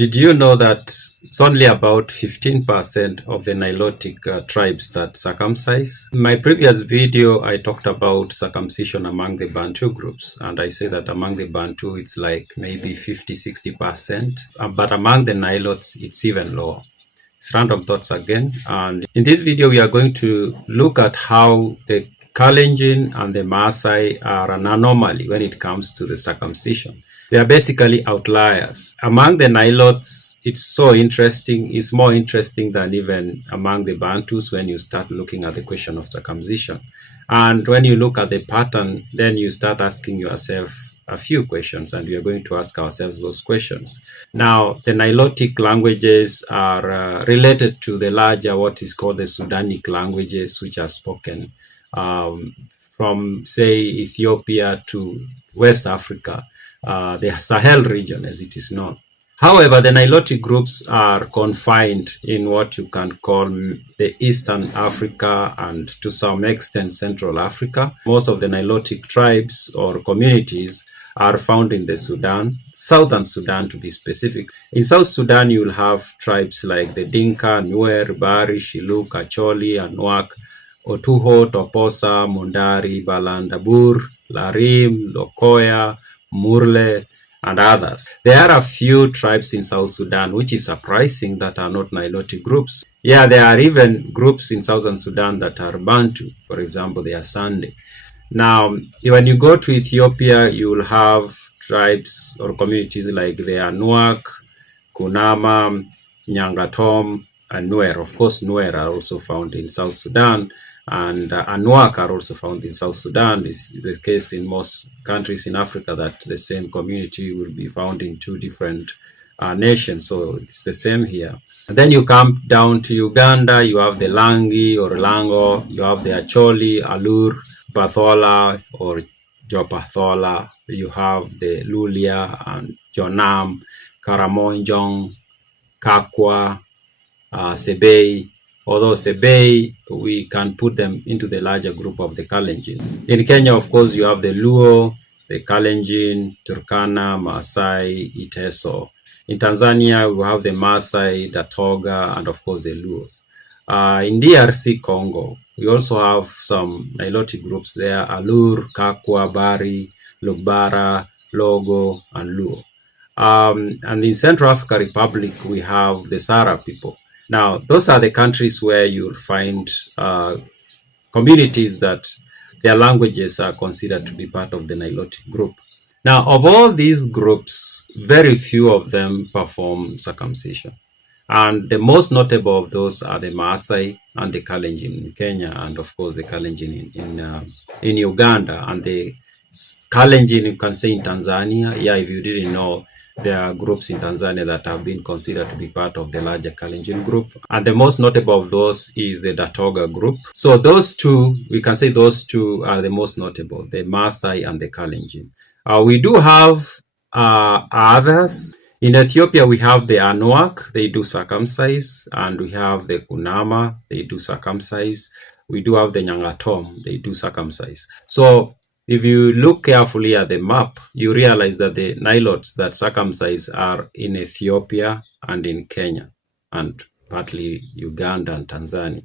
Did you know that it's only about 15% of the Nilotic tribes that circumcise? In my previous video, I talked about circumcision among the Bantu groups, and I say that among the Bantu, it's like maybe 50-60%, but among the Nilots, it's even lower. It's random thoughts again, and in this video, we are going to look at how the Kalenjin and the Maasai are an anomaly when it comes to the circumcision. They are basically outliers. Among the Nilots, it's so interesting. It's more interesting than even among the Bantus when you start looking at the question of circumcision. And when you look at the pattern, then you start asking yourself a few questions, and we are going to ask ourselves those questions. Now, the Nilotic languages are related to the larger, what is called the Sudanic languages, which are spoken from, say, Ethiopia to West Africa. The Sahel region, as it is known. However, the Nilotic groups are confined in what you can call the Eastern Africa and to some extent Central Africa. Most of the Nilotic tribes or communities are found in the Sudan, Southern Sudan to be specific. In South Sudan, you will have tribes like the Dinka, Nuer, Bari, Shiluk, Acholi, Anuak, Otuho, Toposa, Mundari, Balandabur, Larim, Lokoya, Murle, and others. There are a few tribes in South Sudan, which is surprising, that are not Nilotic groups. Yeah, there are even groups in Southern Sudan that are Bantu. For example, they are Sande. Now, when you go to Ethiopia, you will have tribes or communities like the Anuak, Kunama, Nyangatom, and Nuer. Of course, Nuer are also found in South Sudan, and Anuak are also found in South Sudan. It's the case in most countries in Africa that the same community will be found in two different nations. So it's the same here. And then you come down to Uganda, you have the Langi or Lango, you have the Acholi, Alur, Bathola or Jopathola, you have the Lulia and Jonam, Karamonjong, Kakwa, Sebei. Although Sebei, we can put them into the larger group of the Kalenjin. In Kenya, of course, you have the Luo, the Kalenjin, Turkana, Maasai, Iteso. In Tanzania, we have the Maasai, Daatoga, and of course the Luos. In DRC Congo, we also have some Nilotic groups there: Alur, Kakwa, Bari, Lugbara, Logo, and Luo. And in Central Africa Republic, we have the Sara people. Now, those are the countries where you'll find communities that their languages are considered to be part of the Nilotic group. Now, of all these groups, very few of them perform circumcision. And the most notable of those are the Maasai and the Kalenjin in Kenya, and of course the Kalenjin in Uganda, and the Kalenjin, you can say, in Tanzania. Yeah, if you didn't know, there are groups in Tanzania that have been considered to be part of the larger Kalenjin group. And the most notable of those is the Daatoga group. So those two, we can say those two are the most notable, the Maasai and the Kalenjin. We do have others. In Ethiopia, we have the Anuak, they do circumcise, and we have the Kunama, they do circumcise. We do have the Nyangatom, they do circumcise. So if you look carefully at the map, you realize that the Nilots that circumcise are in Ethiopia and in Kenya, and partly Uganda and Tanzania.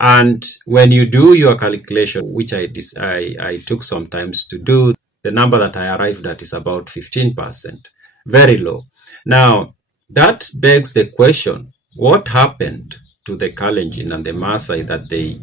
And when you do your calculation, which I took some time to do, the number that I arrived at is about 15%, very low. Now, that begs the question, what happened to the Kalenjin and the Maasai that they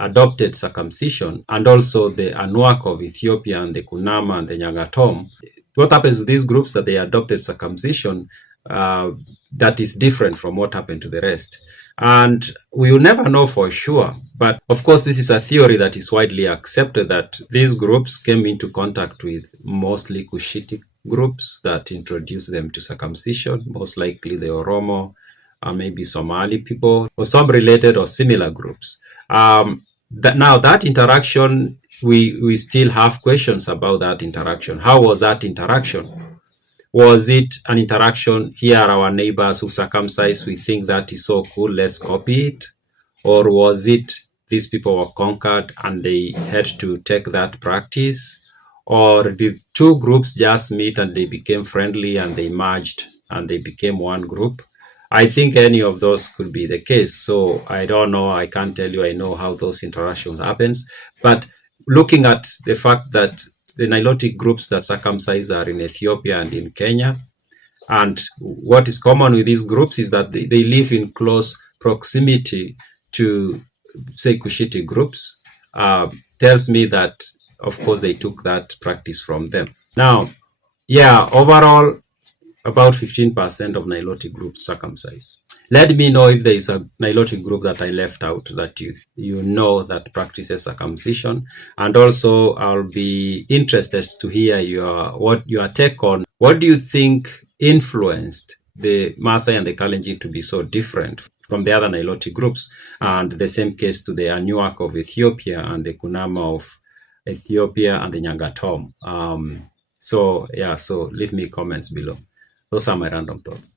adopted circumcision, and also the Anuak of Ethiopia and the Kunama and the Nyangatom? What happens to these groups that they adopted circumcision that is different from what happened to the rest? And we will never know for sure, but of course this is a theory that is widely accepted, that these groups came into contact with mostly Cushitic groups that introduced them to circumcision, most likely the Oromo, maybe Somali people, or some related or similar groups. Now that interaction, we still have questions about that interaction. How was that interaction? Was it an interaction, here are our neighbors who circumcise, we think that is so cool, let's copy it? Or was it these people were conquered and they had to take that practice? Or did two groups just meet and they became friendly and they merged and they became one group? I think any of those could be the case. So I don't know. I can't tell you I know how those interactions happens. But looking at the fact that the Nilotic groups that circumcise are in Ethiopia and in Kenya, and what is common with these groups is that they live in close proximity to, say, Cushitic groups, tells me that, of course, they took that practice from them. Now, yeah, overall, about 15% of Nilotic groups circumcise. Let me know if there is a Nilotic group that I left out that you know that practices circumcision. And also, I'll be interested to hear your take on what do you think influenced the Maasai and the Kalenjin to be so different from the other Nilotic groups, and the same case to the Anuak of Ethiopia and the Kunama of Ethiopia and the Nyangatom. So leave me comments below. Those are my random thoughts.